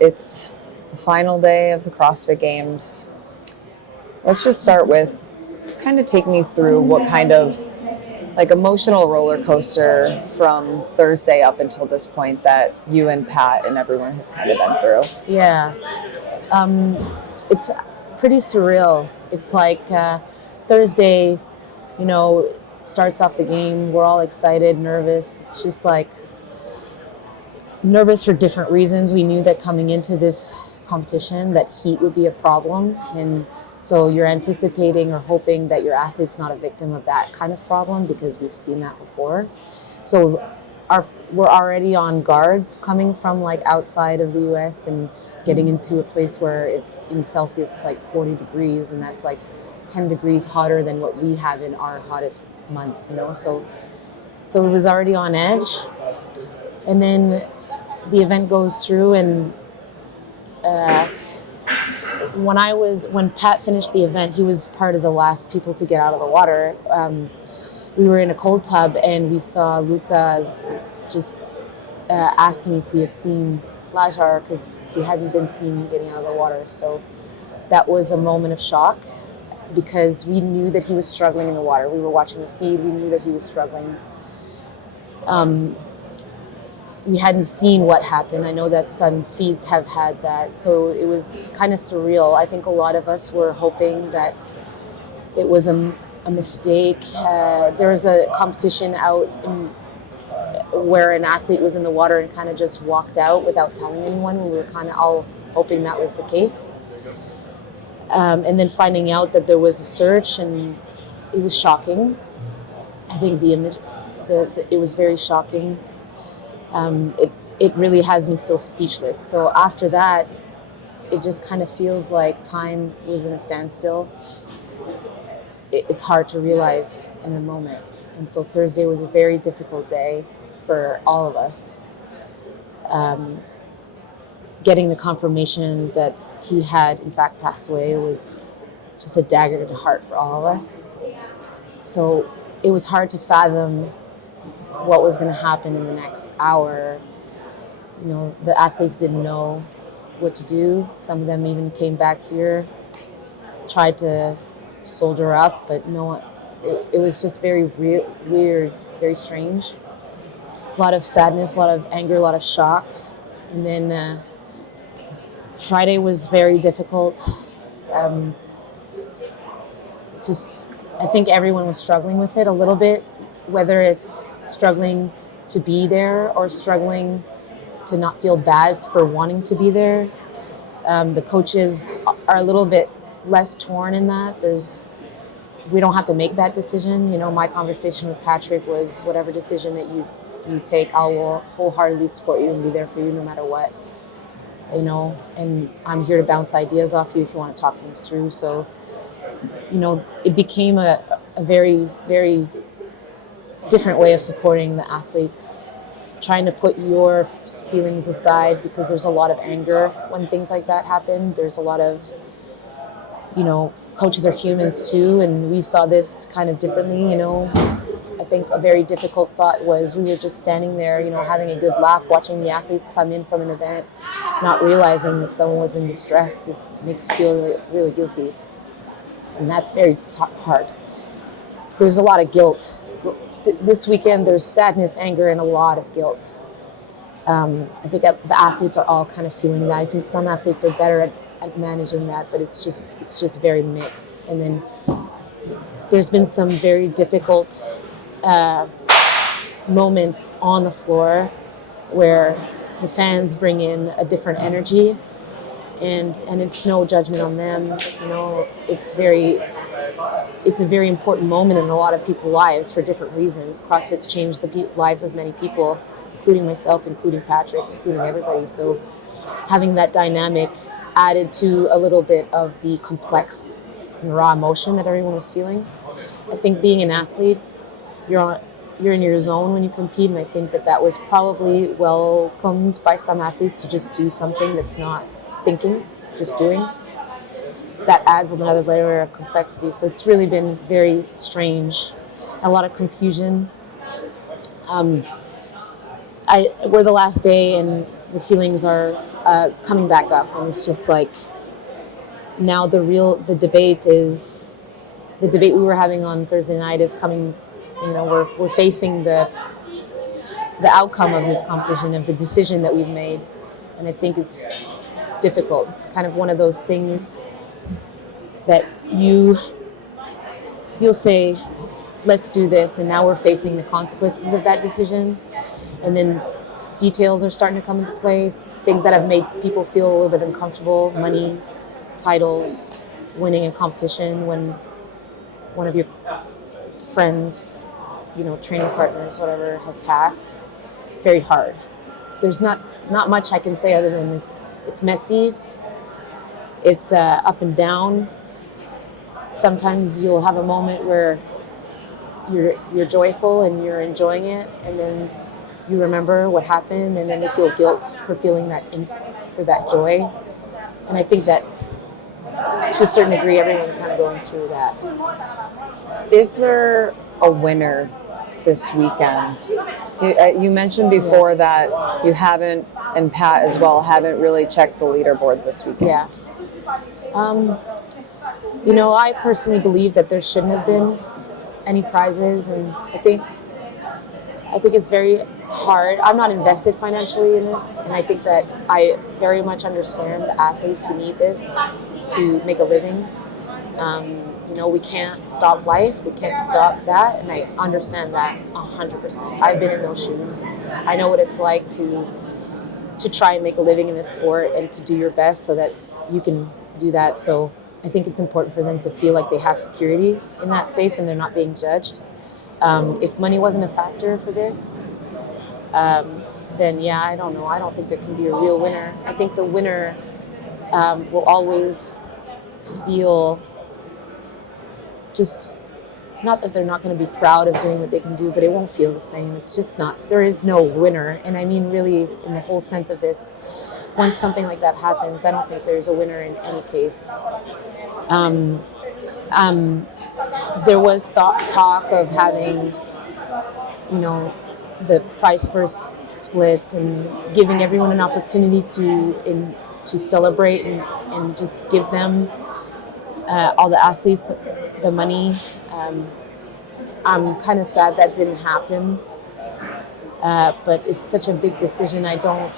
It's the final day of the CrossFit Games. Let's just start with kind of take me through what kind of like emotional roller coaster from Thursday up until this point that you and Pat and everyone has kind of been through. Yeah, it's pretty surreal. It's like Thursday, starts off the game. We're all excited, nervous. It's just like nervous for different reasons. We knew that coming into this competition that heat would be a problem, and so you're anticipating or hoping that your athlete's not a victim of that kind of problem because we've seen that before. So we're already on guard coming from like outside of the US and getting into a place where in Celsius it's like 40 degrees, and that's like 10 degrees hotter than what we have in our hottest months, so it was already on edge. And then the event goes through, and when Pat finished the event, he was part of the last people to get out of the water. We were in a cold tub, and we saw Lucas just asking if we had seen Lajar, because he hadn't been seen getting out of the water. So that was a moment of shock, because we knew that he was struggling in the water. We were watching the feed. We knew that he was struggling. We hadn't seen what happened. I know that some feeds have had that. So it was kind of surreal. I think a lot of us were hoping that it was a mistake. There was a competition out where an athlete was in the water and kind of just walked out without telling anyone. We were kind of all hoping that was the case. And then finding out that there was a search, and it was shocking. I think the image, it was very shocking. It really has me still speechless. So after that, it just kind of feels like time was in a standstill. It's hard to realize in the moment. And so Thursday was a very difficult day for all of us. Getting the confirmation that he had in fact passed away was just a dagger to the heart for all of us. So it was hard to fathom what was going to happen in the next hour. The athletes didn't know what to do. Some of them even came back here, tried to soldier up, but no, it was just very weird, very strange. A lot of sadness, a lot of anger, a lot of shock. And then Friday was very difficult. I think everyone was struggling with it a little bit, whether it's struggling to be there or struggling to not feel bad for wanting to be there. The coaches are a little bit less torn in that. We don't have to make that decision. My conversation with Patrick was, whatever decision that you take, I will wholeheartedly support you and be there for you no matter what. And I'm here to bounce ideas off you if you want to talk things through. So, it became a very, very different way of supporting the athletes, trying to put your feelings aside, because there's a lot of anger when things like that happen. There's a lot of, coaches are humans too, and we saw this kind of differently. I think a very difficult thought was we were just standing there, having a good laugh, watching the athletes come in from an event, not realizing that someone was in distress. It makes you feel really, really guilty. And that's very hard. There's a lot of guilt. This weekend, there's sadness, anger, and a lot of guilt. I think the athletes are all kind of feeling that. I think some athletes are better at managing that, but it's just very mixed. And then there's been some very difficult moments on the floor where the fans bring in a different energy, and it's no judgment on them. It's a very important moment in a lot of people's lives for different reasons. CrossFit's changed the lives of many people, including myself, including Patrick, including everybody. So having that dynamic added to a little bit of the complex and raw emotion that everyone was feeling. I think being an athlete, you're in your zone when you compete, and I think that was probably welcomed by some athletes to just do something that's not thinking, just doing. So that adds another layer of complexity. So it's really been very strange, a lot of confusion. We're the last day, and the feelings are coming back up, and it's just like now the debate we were having on Thursday night is coming. We're facing the outcome of this competition, of the decision that we've made, and I think it's difficult. It's kind of one of those things that you'll say, let's do this, and now we're facing the consequences of that decision, and then details are starting to come into play, things that have made people feel a little bit uncomfortable: money, titles, winning a competition when one of your friends, training partners, whatever, has passed. It's very hard. There's not much I can say other than it's messy. It's up and down. Sometimes you'll have a moment where you're joyful and you're enjoying it, and then you remember what happened, and then you feel guilt for feeling for that joy. And I think that's, to a certain degree, everyone's kind of going through that. Is there a winner this weekend? You mentioned before that you haven't, and Pat as well, haven't really checked the leaderboard this weekend. Yeah. I personally believe that there shouldn't have been any prizes, and I think it's very hard. I'm not invested financially in this, and I think that I very much understand the athletes who need this to make a living. We can't stop life, we can't stop that, and I understand that 100%. I've been in those shoes. I know what it's like to try and make a living in this sport and to do your best so that you can do that. So I think it's important for them to feel like they have security in that space and they're not being judged. If money wasn't a factor for this, then yeah, I don't know. I don't think there can be a real winner. I think the winner will always feel just, not that they're not going to be proud of doing what they can do, but it won't feel the same. It's just not, there is no winner. And I mean, really, in the whole sense of this, once something like that happens, I don't think there's a winner in any case. There was talk of having, the prize purse split and giving everyone an opportunity to celebrate and just give them, all the athletes, the money. I'm kind of sad that didn't happen, but it's such a big decision. I don't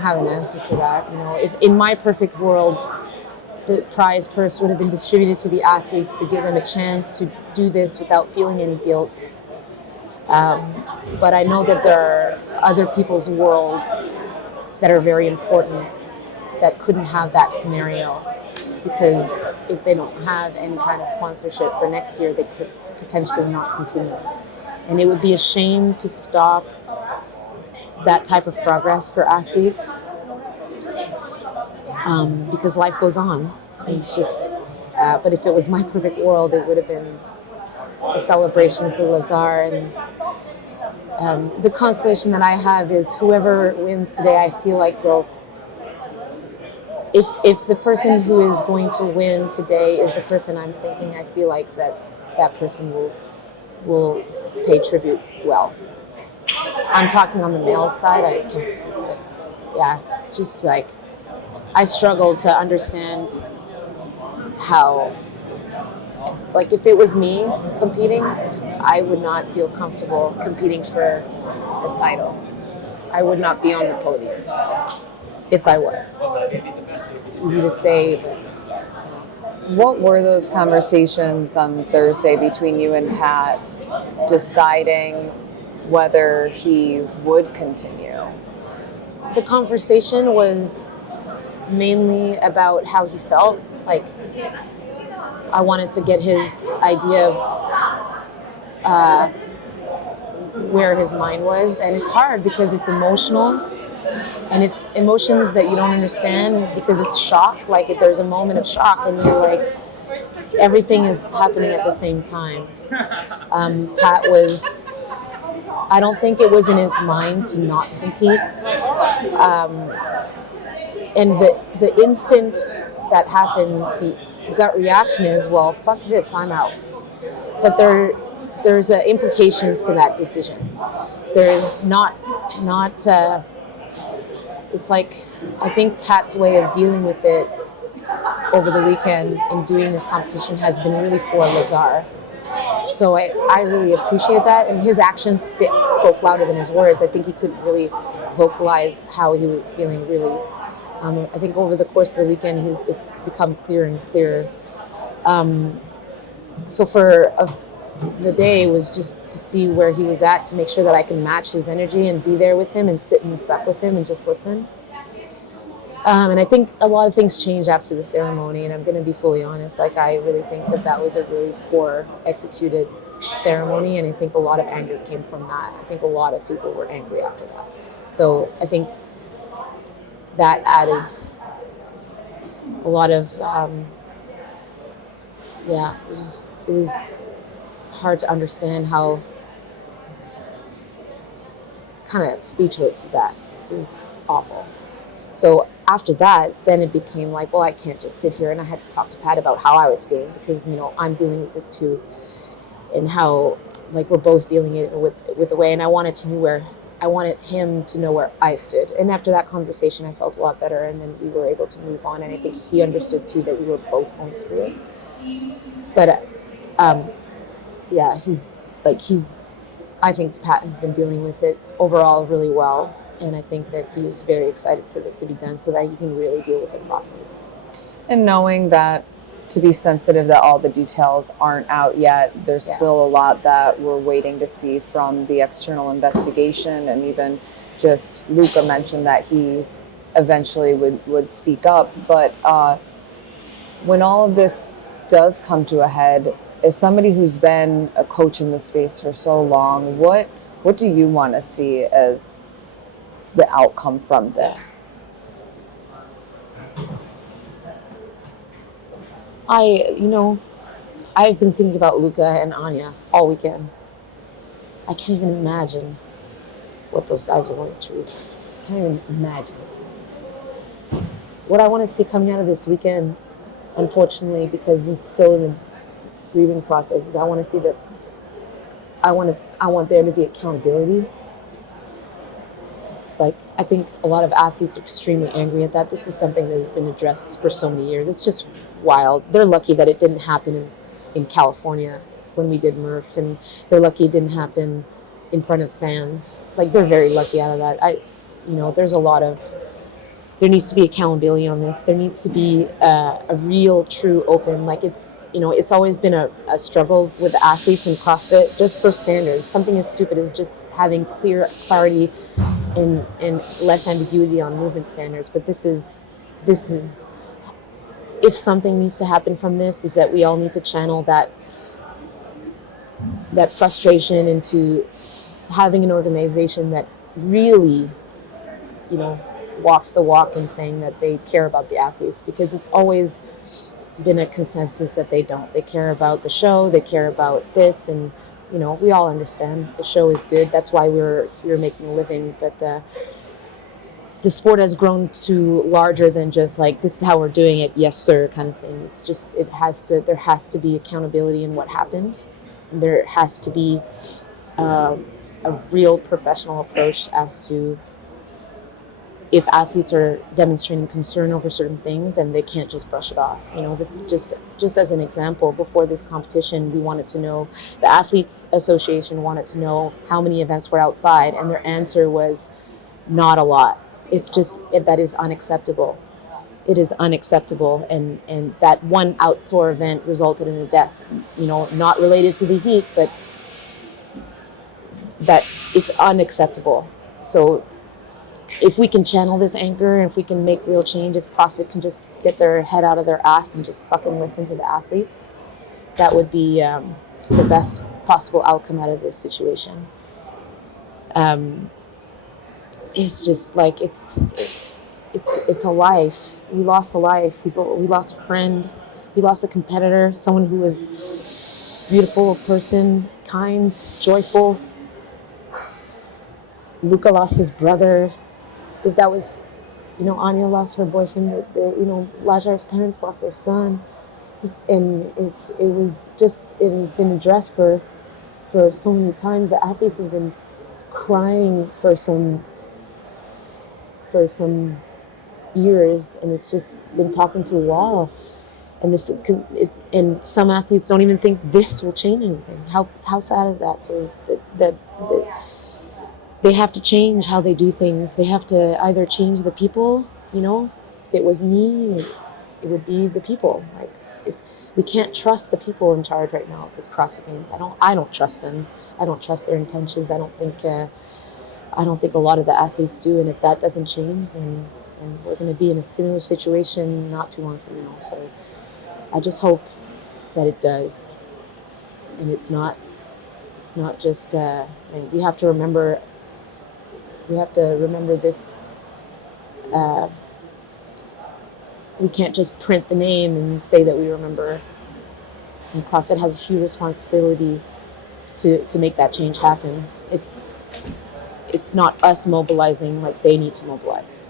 have an answer for that. If in my perfect world, the prize purse would have been distributed to the athletes to give them a chance to do this without feeling any guilt. But I know that there are other people's worlds that are very important that couldn't have that scenario, because if they don't have any kind of sponsorship for next year, they could potentially not continue. And it would be a shame to stop that type of progress for athletes, because life goes on. And it's just, but if it was my perfect world, it would have been a celebration for Lazar. And the consolation that I have is whoever wins today, I feel like if the person who is going to win today is the person I'm thinking, I feel like that person will pay tribute well. I'm talking on the male side, I can't speak, but yeah, just like, I struggle to understand how, like, if it was me competing, I would not feel comfortable competing for a title. I would not be on the podium if I was. It's easy to say, but what were those conversations on Thursday between you and Pat deciding whether he would continue? The conversation was mainly about how he felt. Like, I wanted to get his idea of where his mind was, and it's hard because it's emotional, and it's emotions that you don't understand because it's shock. Like, if there's a moment of shock and you're like, everything is happening at the same time. Pat was, I don't think it was in his mind to not compete. And the instant that happens, the gut reaction is, well, fuck this, I'm out. But there's implications to that decision. There's not it's like, I think Pat's way of dealing with it over the weekend and doing this competition has been really for Lazar. So I really appreciate that, and his actions spoke louder than his words. I think he couldn't really vocalize how he was feeling, really. I think over the course of the weekend, it's become clearer and clearer. So for the day was just to see where he was at, to make sure that I can match his energy and be there with him and sit and sup with him and just listen. And I think a lot of things changed after the ceremony, and I'm going to be fully honest. Like, I really think that was a really poor executed ceremony, and I think a lot of anger came from that. I think a lot of people were angry after that. So I think that added a lot of, it was hard to understand how kind of speechless that. It was awful. So after that, then it became like, well, I can't just sit here, and I had to talk to Pat about how I was feeling, because, I'm dealing with this too, and how, like, we're both dealing it with the way, and I wanted him to know where I stood. And after that conversation, I felt a lot better, and then we were able to move on, and I think he understood too that we were both going through it. But I think Pat has been dealing with it overall really well. And I think that he's very excited for this to be done so that he can really deal with it properly. And knowing that, to be sensitive that all the details aren't out yet, there's still a lot that we're waiting to see from the external investigation. And even just Luca mentioned that he eventually would speak up. But when all of this does come to a head, as somebody who's been a coach in the space for so long, what do you want to see as the outcome from this? I've been thinking about Luca and Anya all weekend. I can't even imagine what those guys are going through. I can't even imagine. What I want to see coming out of this weekend, unfortunately, because it's still in the grieving process, is I want to see that I want there to be accountability. Like, I think a lot of athletes are extremely angry at that. This is something that has been addressed for so many years. It's just wild. They're lucky that it didn't happen in California when we did Murph, and they're lucky it didn't happen in front of fans. Like, they're very lucky out of that. There needs to be accountability on this. There needs to be a real, true, open, like, it's always been a struggle with the athletes in CrossFit, just for standards. Something as stupid as just having clarity and less ambiguity on movement standards. But this is, if something needs to happen from this, is that we all need to channel that frustration into having an organization that really, walks the walk and saying that they care about the athletes, because it's always been a consensus that they don't. They care about the show, they care about this, and we all understand the show is good. That's why we're here making a living. But the sport has grown to larger than just like, this is how we're doing it, yes sir, kind of thing. It's just, there has to be accountability in what happened, and there has to be a real professional approach as to, if athletes are demonstrating concern over certain things, then they can't just brush it off. Just as an example, before this competition, we wanted to know, the Athletes Association wanted to know how many events were outside, and their answer was not a lot. That is unacceptable. It is unacceptable, and that one outdoor event resulted in a death, not related to the heat, but that it's unacceptable. So if we can channel this anger, and if we can make real change, if CrossFit can just get their head out of their ass and just fucking listen to the athletes, that would be the best possible outcome out of this situation. It's just like, it's a life. We lost a life. We lost a friend. We lost a competitor, someone who was beautiful person, kind, joyful. Luca lost his brother. That was, Anya lost her boyfriend. Lazar's parents lost their son, and it has been addressed for so many times. The athletes have been crying for for some years, and it's just been talking to a wall. And and some athletes don't even think this will change anything. How sad is that? So that they have to change how they do things. They have to either change the people. If it was me, it would be the people. Like, if we can't trust the people in charge right now of the CrossFit Games, I don't trust them. I don't trust their intentions. I don't think a lot of the athletes do. And if that doesn't change, then we're going to be in a similar situation not too long from now. So I just hope that it does, and it's not just. And we have to remember this. We can't just print the name and say that we remember. And CrossFit has a huge responsibility to make that change happen. It's not us mobilizing, like they need to mobilize.